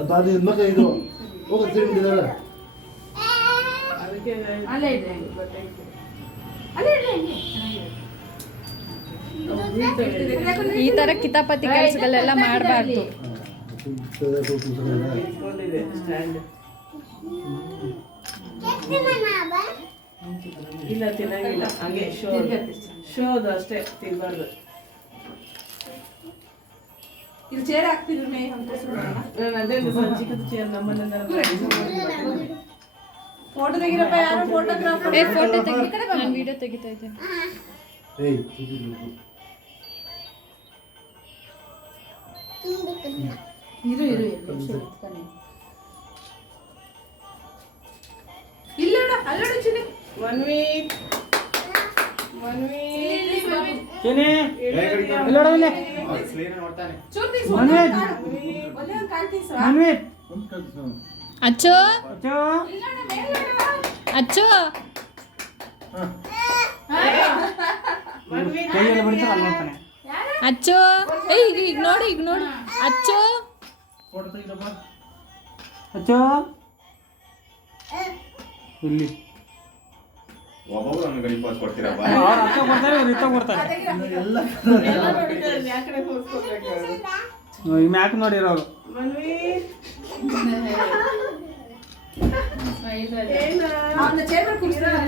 ಅದು ಮಗ ಇದು ಹೋಗೋದು ತಿಂಡಿದಾರ ಅದಕ್ಕೆ ಅಲ್ಲೇ ಇದೆ ಅಲ್ಲೇ ಇದೆ ಈ ತರ ಕಿತಾಪತಿ ಕೆಲಸಗಳೆಲ್ಲ ಮಾಡಬಾರ್ದು. ಇಟ್ಕೊಂಡಿದೆ ಸ್ಟ್ಯಾಂಡ್. ಇಲ್ಲ ತಿನ್ನಂಗಿಲ್ಲ, ಹಂಗೆ ಶೋದು ಅಷ್ಟೇ, ತಿನ್ಬಾರ್ದು. ಇಲ್ಲಿ ಚೇರ್ ಹಾಕ್ತಿದ್ರು ಮೇ ಅಂತ ನಾನು ಅದೇ ಚಿಕ್ಕದ ಚೇರ್ ನಮ್ಮನೆಲ್ಲ ಫೋಟೋ ತೆಗಿರಪ್ಪ. ಯಾರು ಫೋಟೋಗ್ರಾಫರ್? ಏ ಫೋಟೋ ತೆಗಿ, ನಾನು ವಿಡಿಯೋ ತೆಗಿತಾ ಇದ್ದೆ. ಇರು ಇಲ್ಲ ಅಲ್ಲೋಡು ಚಿನಿ ಮನ್ವಿ ಅಚ್ಚು ಅಚ್ಚು ಅಚ್ಚು ಈಗ ನೋಡಿ ಅಚ್ಚು ಇಲ್ಲಿ ಒಬ್ಬೊಬ್ರು ಒಂದು ಗಡಿ ಪಾಸ್ ಕೊಡ್ತೀರಪ್ಪ. ಮ್ಯಾಕ್ ನೋಡಿರೋರು ಮನ್ವಿ ಅವನ ಚೇರ್ ಮೇಲೆ ಕೂರಿಸ್ತಾರೆ.